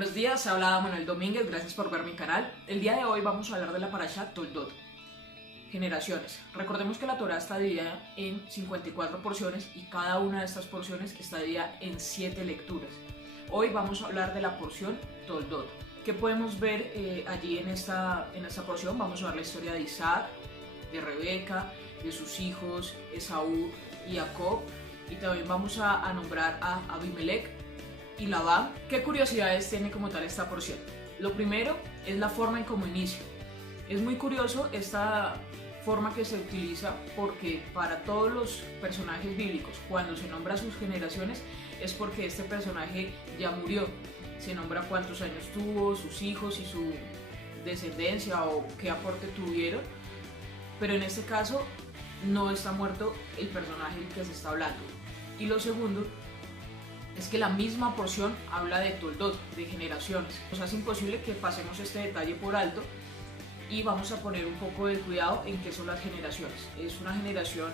Buenos días, habla Manuel Domínguez, gracias por ver mi canal. El día de hoy vamos a hablar de la Parashat Toldot, generaciones. Recordemos que la Torá está dividida en 54 porciones y cada una de estas porciones está dividida en 7 lecturas. Hoy vamos a hablar de la porción Toldot. ¿Qué podemos ver allí en esta porción? Vamos a ver la historia de Isaac, de Rebeca, de sus hijos, Esaú y Jacob. Y también vamos a nombrar a Abimelech y Labán. ¿Qué curiosidades tiene como tal esta porción? Lo primero es la forma en cómo inicia. Es muy curioso esta forma que se utiliza porque para todos los personajes bíblicos, cuando se nombra sus generaciones, es porque este personaje ya murió. Se nombra cuántos años tuvo, sus hijos y su descendencia o qué aporte tuvieron. Pero en este caso no está muerto el personaje del que se está hablando. Y lo segundo es que la misma porción habla de Toldot, de generaciones. Nos hace imposible que pasemos este detalle por alto y vamos a poner un poco de cuidado en qué son las generaciones. Es una generación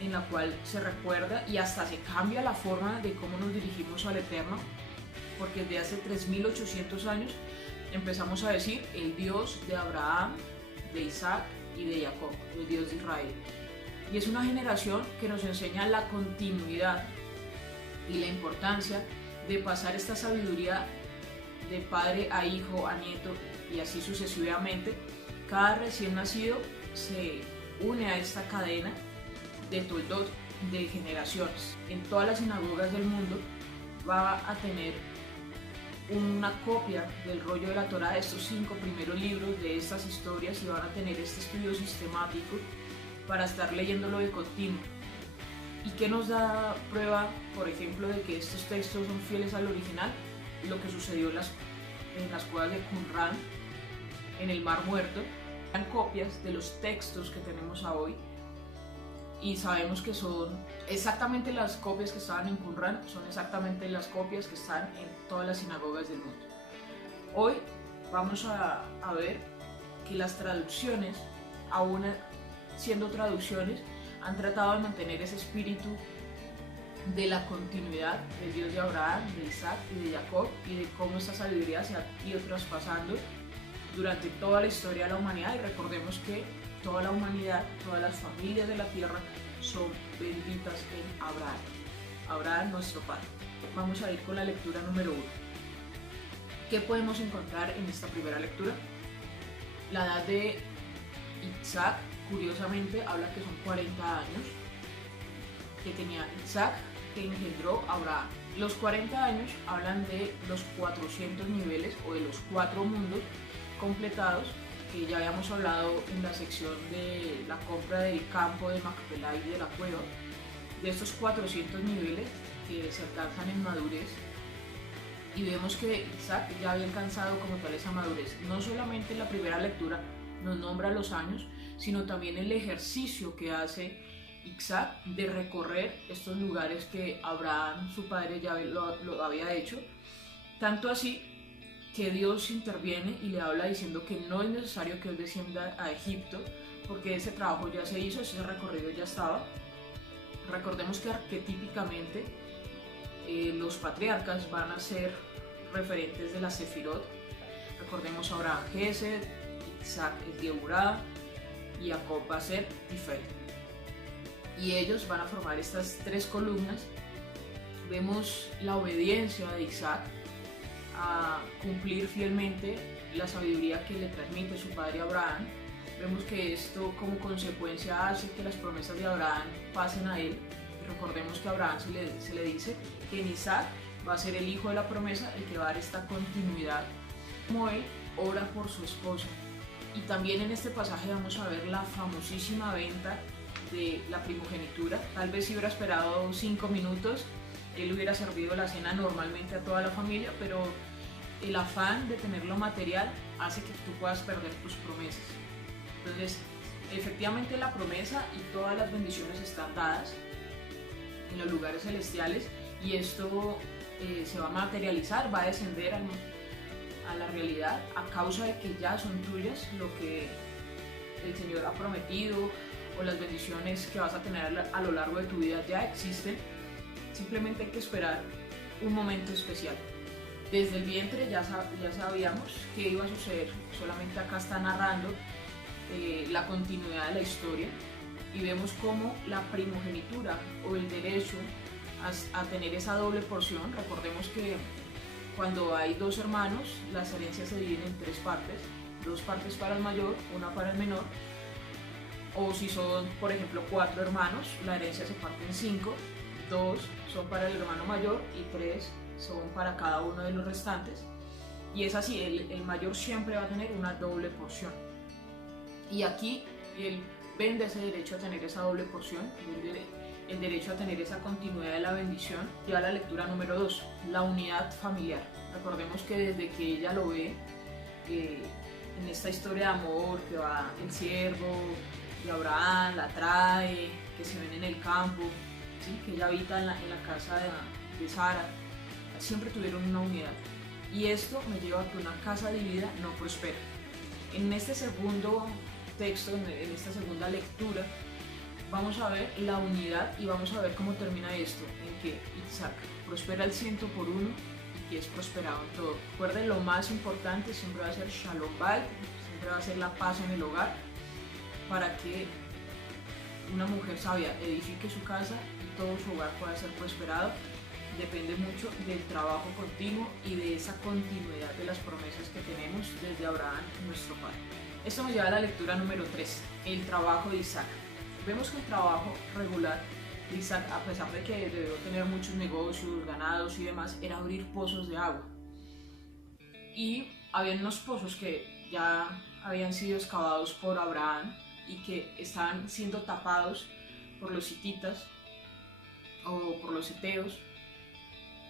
en la cual se recuerda y hasta se cambia la forma de cómo nos dirigimos al Eterno, porque desde hace 3800 años empezamos a decir el Dios de Abraham, de Isaac y de Jacob, el Dios de Israel. Y es una generación que nos enseña la continuidad y la importancia de pasar esta sabiduría de padre a hijo, a nieto y así sucesivamente. Cada recién nacido se une a esta cadena de Toldot, de generaciones. En todas las sinagogas del mundo va a tener una copia del rollo de la Torá, de estos 5 primeros libros, de estas historias, y van a tener este estudio sistemático para estar leyéndolo de continuo. ¿Y qué nos da prueba, por ejemplo, de que estos textos son fieles al original? Lo que sucedió en las cuevas de Qumran, en el Mar Muerto. Eran copias de los textos que tenemos hoy y sabemos que son exactamente las copias que estaban en Qumran, son exactamente las copias que están en todas las sinagogas del mundo. Hoy vamos a ver que las traducciones, aún siendo traducciones, han tratado de mantener ese espíritu de la continuidad del Dios de Abraham, de Isaac y de Jacob, y de cómo esta sabiduría se ha ido traspasando durante toda la historia de la humanidad. Y recordemos que toda la humanidad, todas las familias de la tierra son benditas en Abraham. Abraham, nuestro Padre. Vamos a ir con la lectura número 1. ¿Qué podemos encontrar en esta primera lectura? La edad de Isaac, curiosamente, habla que son 40 años que tenía Isaac, que engendró a Abraham. Los 40 años hablan de los 400 niveles o de los 4 mundos completados, que ya habíamos hablado en la sección de la compra del campo de Macpelá y de la cueva, de estos 400 niveles que se alcanzan en madurez. Y vemos que Isaac ya había alcanzado como tal esa madurez. No solamente en la primera lectura nos nombra los años, sino también el ejercicio que hace Isaac de recorrer estos lugares que Abraham, su padre, ya lo había hecho. Tanto así que Dios interviene y le habla diciendo que no es necesario que él descienda a Egipto, porque ese trabajo ya se hizo, ese recorrido ya estaba. Recordemos que arquetípicamente los patriarcas van a ser referentes de la Sefirot. Recordemos a Abraham Gesed, Isaac es Geburah y Jacob va a ser Tiferet. Y ellos van a formar estas 3 columnas. Vemos la obediencia de Isaac a cumplir fielmente la sabiduría que le transmite su padre Abraham. Vemos que esto como consecuencia hace que las promesas de Abraham pasen a él. Recordemos que a Abraham se le dice que en Isaac va a ser el hijo de la promesa, el que va a dar esta continuidad. Como él ora por su esposa. Y también en este pasaje vamos a ver la famosísima venta de la primogenitura. Tal vez si hubiera esperado 5 minutos, él hubiera servido la cena normalmente a toda la familia, pero el afán de tener lo material hace que tú puedas perder tus promesas. Entonces, efectivamente la promesa y todas las bendiciones están dadas en los lugares celestiales, y esto se va a materializar, va a descender a la realidad a causa de que ya son tuyas lo que el Señor ha prometido, o las bendiciones que vas a tener a lo largo de tu vida ya existen. Simplemente hay que esperar un momento especial. Desde el vientre ya sabíamos qué iba a suceder, solamente acá está narrando la continuidad de la historia y vemos cómo la primogenitura o el derecho a tener esa doble porción. Recordemos que cuando hay dos hermanos, las herencias se dividen en tres partes, dos partes para el mayor, una para el menor, o si son, por ejemplo, cuatro hermanos, la herencia se parte en cinco, dos son para el hermano mayor y tres son para cada uno de los restantes. Y es así, el mayor siempre va a tener una doble porción. Y aquí él vende ese derecho a tener esa doble porción, vende el derecho a tener esa continuidad de la bendición. Ya la lectura número 2, la unidad familiar. Recordemos que desde que ella lo ve, en esta historia de amor, que va el siervo de Abraham, la trae, que se ven en el campo, ¿sí? Que ella habita en la casa de Sara, siempre tuvieron una unidad. Y esto me lleva a que una casa dividida no prospera. En este segundo texto, en esta segunda lectura, vamos a ver la unidad y vamos a ver cómo termina esto, en que Isaac prospera al 100 por uno y que es prosperado en todo. Recuerden, lo más importante siempre va a ser Shalom Bayit, siempre va a ser la paz en el hogar, para que una mujer sabia edifique su casa y todo su hogar pueda ser prosperado. Depende mucho del trabajo continuo y de esa continuidad de las promesas que tenemos desde Abraham, nuestro padre. Esto me lleva a la lectura número 3, el trabajo de Isaac. Vemos que el trabajo regular de Isaac, a pesar de que debió tener muchos negocios, ganados y demás, era abrir pozos de agua. Y había unos pozos que ya habían sido excavados por Abraham y que estaban siendo tapados por los hititas o por los heteos.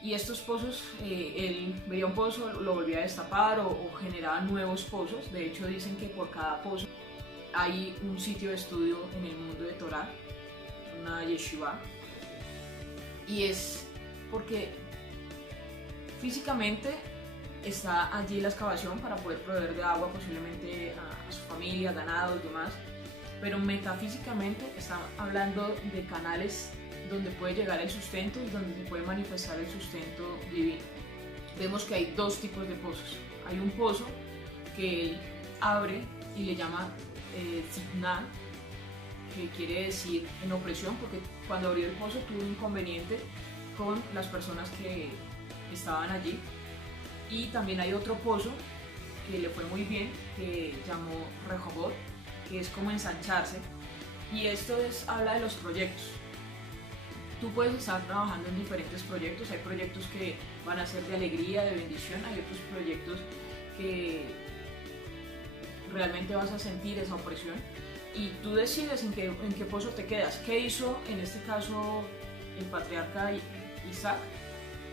Y estos pozos, él veía un pozo, lo volvía a destapar o generaba nuevos pozos. De hecho, dicen que por cada pozo hay un sitio de estudio en el mundo de Torah, una yeshiva. Y es porque físicamente está allí la excavación para poder proveer de agua posiblemente a su familia, ganados y demás. Pero metafísicamente está hablando de canales donde puede llegar el sustento y donde se puede manifestar el sustento divino. Vemos que hay dos tipos de pozos. Hay un pozo que él abre y le llama Zitna, que quiere decir en opresión, porque cuando abrió el pozo tuvo un inconveniente con las personas que estaban allí. Y también hay otro pozo que le fue muy bien, que llamó Rehobot, que es como ensancharse. Y esto habla de los proyectos. Tú puedes estar trabajando en diferentes proyectos, hay proyectos que van a ser de alegría, de bendición, hay otros proyectos que realmente vas a sentir esa opresión y tú decides en qué pozo te quedas. ¿Qué hizo en este caso el patriarca Isaac?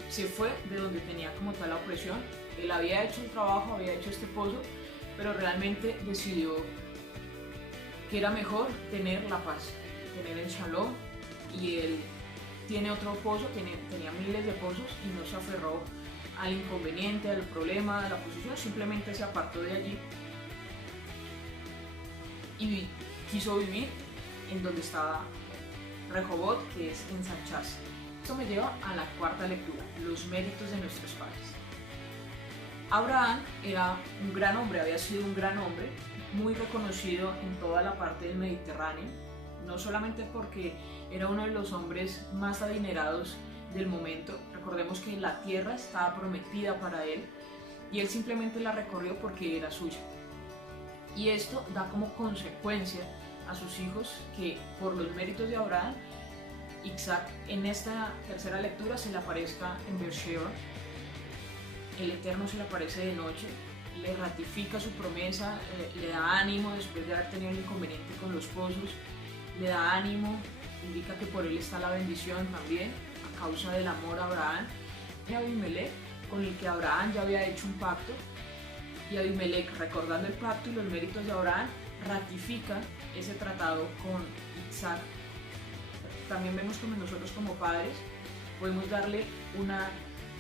Se fue de donde tenía como tal la opresión. Él había hecho un trabajo, había hecho este pozo, pero realmente decidió que era mejor tener la paz, tener el shalom, y él tiene otro pozo, tenía miles de pozos y no se aferró al inconveniente, al problema, a la posición, simplemente se apartó de allí y quiso vivir en donde estaba Rehobot, que es ensancharse. Esto me lleva a la cuarta lectura, los méritos de nuestros padres. Abraham era un gran hombre, había sido un gran hombre, muy reconocido en toda la parte del Mediterráneo, no solamente porque era uno de los hombres más adinerados del momento. Recordemos que la tierra estaba prometida para él y él simplemente la recorrió porque era suya. Y esto da como consecuencia a sus hijos que por los méritos de Abraham, Isaac en esta tercera lectura se le aparezca en Beersheba, el Eterno se le aparece de noche, le ratifica su promesa, le da ánimo después de haber tenido el inconveniente con los pozos, le da ánimo, indica que por él está la bendición también, a causa del amor a Abraham. Y Abimelech, con el que Abraham ya había hecho un pacto, y Abimelech, recordando el pacto y los méritos de Abraham, ratifica ese tratado con Isaac. También vemos como nosotros como padres podemos darle una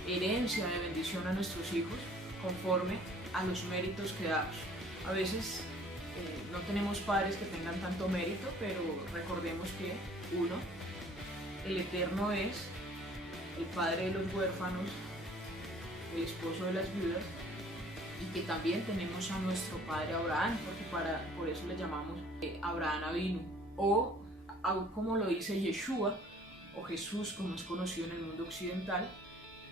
herencia de bendición a nuestros hijos conforme a los méritos que damos. A veces no tenemos padres que tengan tanto mérito, pero recordemos que uno, el Eterno es el padre de los huérfanos, el esposo de las viudas, y que también tenemos a nuestro padre Abraham, porque por eso le llamamos Abraham Avinu, o como lo dice Yeshua, o Jesús como es conocido en el mundo occidental,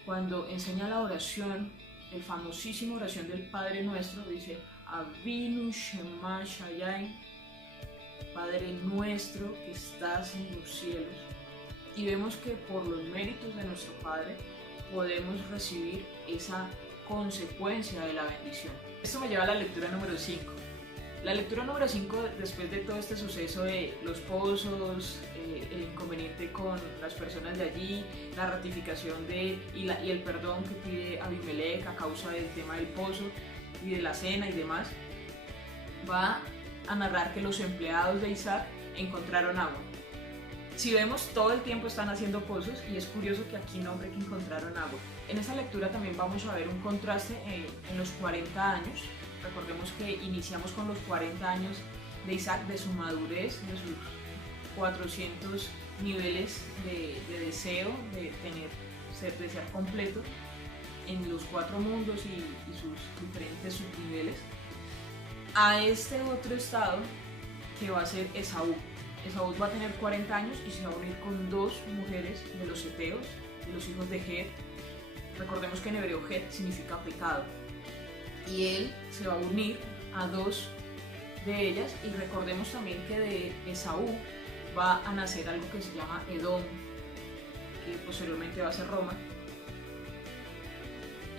cuando enseña la oración, el famosísima oración del Padre Nuestro, dice Avinu Shema Shaddai, Padre nuestro que estás en los cielos. Y vemos que por los méritos de nuestro Padre podemos recibir esa consecuencia de la bendición. Esto me lleva a la lectura número 5. La lectura número 5, después de todo este suceso de los pozos, el inconveniente con las personas de allí, la ratificación y el perdón que pide Abimelech a causa del tema del pozo y de la cena y demás, va a narrar que los empleados de Isaac encontraron agua. Si vemos, todo el tiempo están haciendo pozos, y es curioso que aquí nombre que encontraron agua. En esta lectura también vamos a ver un contraste en los 40 años. Recordemos que iniciamos con los 40 años de Isaac, de su madurez, de sus 400 niveles de deseo, de ser completo en los 4 mundos y sus diferentes subniveles, a este otro estado que va a ser Esaú. Esaú va a tener 40 años y se va a unir con 2 mujeres de los heteos, de los hijos de Het. Recordemos que en hebreo Het significa pecado. Y él se va a unir a 2 de ellas, y recordemos también que de Esaú va a nacer algo que se llama Edom, que posteriormente va a ser Roma.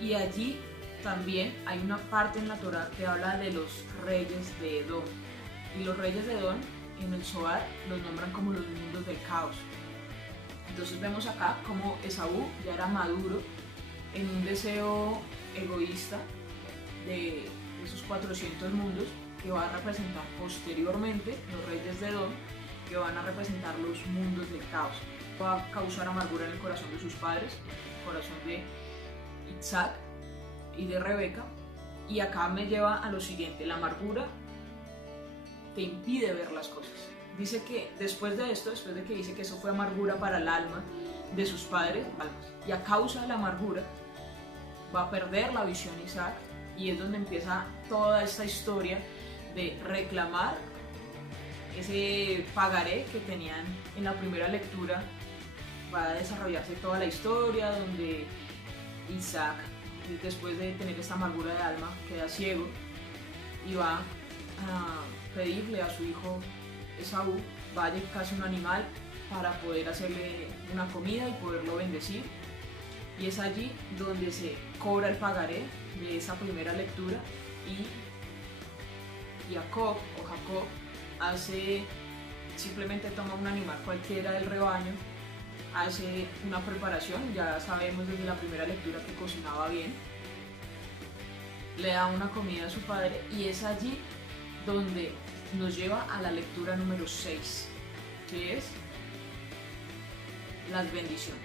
Y allí también hay una parte en la Torá que habla de los reyes de Edom. Y los reyes de Edom en el Zohar los nombran como los mundos del caos. Entonces vemos acá como Esaú ya era maduro en un deseo egoísta de esos 400 mundos, que va a representar posteriormente los reyes de Edom, que van a representar los mundos del caos. Va a causar amargura en el corazón de sus padres, el corazón de Isaac y de Rebeca. Y acá me lleva a lo siguiente: la amargura te impide ver las cosas. Dice que después de esto, después de que dice que eso fue amargura para el alma de sus padres, y a causa de la amargura va a perder la visión Isaac, y es donde empieza toda esta historia de reclamar ese pagaré que tenían en la primera lectura. Va a desarrollarse toda la historia donde Isaac, después de tener esta amargura de alma, queda ciego y va a pedirle a su hijo Esaú, vaya casi un animal, para poder hacerle una comida y poderlo bendecir. Y es allí donde se cobra el pagaré de esa primera lectura, y Jacob simplemente toma un animal cualquiera del rebaño, hace una preparación, ya sabemos desde la primera lectura que cocinaba bien, le da una comida a su padre, y es allí donde nos lleva a la lectura número 6, que es las bendiciones.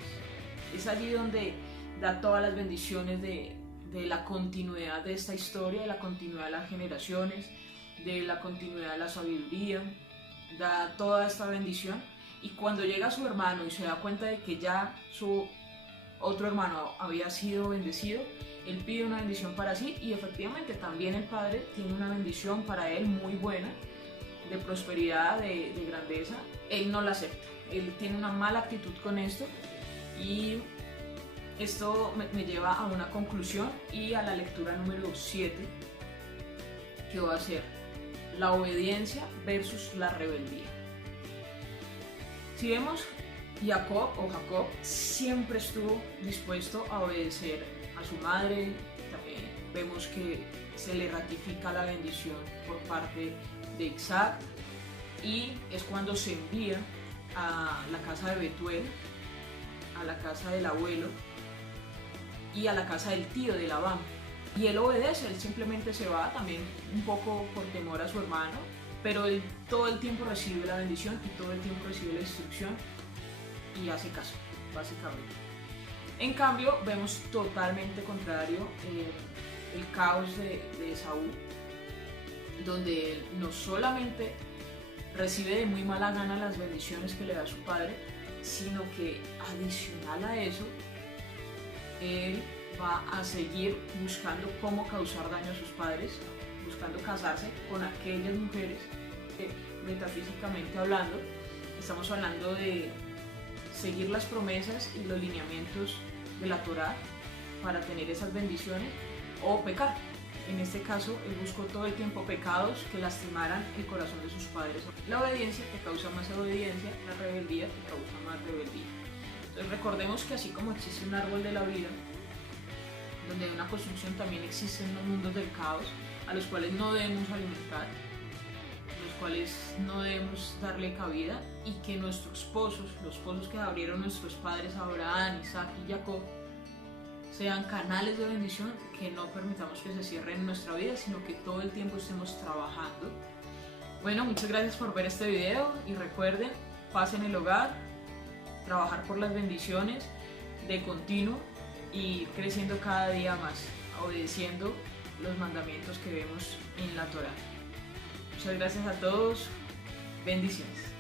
Es allí donde da todas las bendiciones de la continuidad de esta historia, de la continuidad de las generaciones, de la continuidad de la sabiduría, da toda esta bendición. Y cuando llega su hermano y se da cuenta de que ya su otro hermano había sido bendecido, él pide una bendición para sí, y efectivamente también el padre tiene una bendición para él muy buena, de prosperidad, de grandeza. Él no la acepta, él tiene una mala actitud con esto, y esto me lleva a una conclusión y a la lectura número 7, que va a ser la obediencia versus la rebeldía. Si vemos, Jacob siempre estuvo dispuesto a obedecer a su madre. También vemos que se le ratifica la bendición por parte de Isaac, y es cuando se envía a la casa de Betuel, a la casa del abuelo y a la casa del tío de Labán, y él obedece. Él simplemente se va, también un poco por temor a su hermano, pero él todo el tiempo recibe la bendición y todo el tiempo recibe la instrucción y hace caso, básicamente. En cambio, vemos totalmente contrario el caos de Esaú, donde él no solamente recibe de muy mala gana las bendiciones que le da su padre, sino que adicional a eso, él va a seguir buscando cómo causar daño a sus padres, buscando casarse con aquellas mujeres que, metafísicamente hablando, estamos hablando de seguir las promesas y los lineamientos de la Torá para tener esas bendiciones, o pecar. En este caso, él buscó todo el tiempo pecados que lastimaran el corazón de sus padres. La obediencia que causa más obediencia, la rebeldía que causa más rebeldía. Entonces recordemos que así como existe un árbol de la vida, donde hay una construcción, también existen los mundos del caos, a los cuales no debemos alimentar, los cuales no debemos darle cabida, y que nuestros pozos, los pozos que abrieron nuestros padres Abraham, Isaac y Jacob, sean canales de bendición, que no permitamos que se cierren en nuestra vida, sino que todo el tiempo estemos trabajando. Bueno, muchas gracias por ver este video y recuerden, paz en el hogar, trabajar por las bendiciones de continuo y ir creciendo cada día más, obedeciendo los mandamientos que vemos en la Torá. Muchas gracias a todos, bendiciones.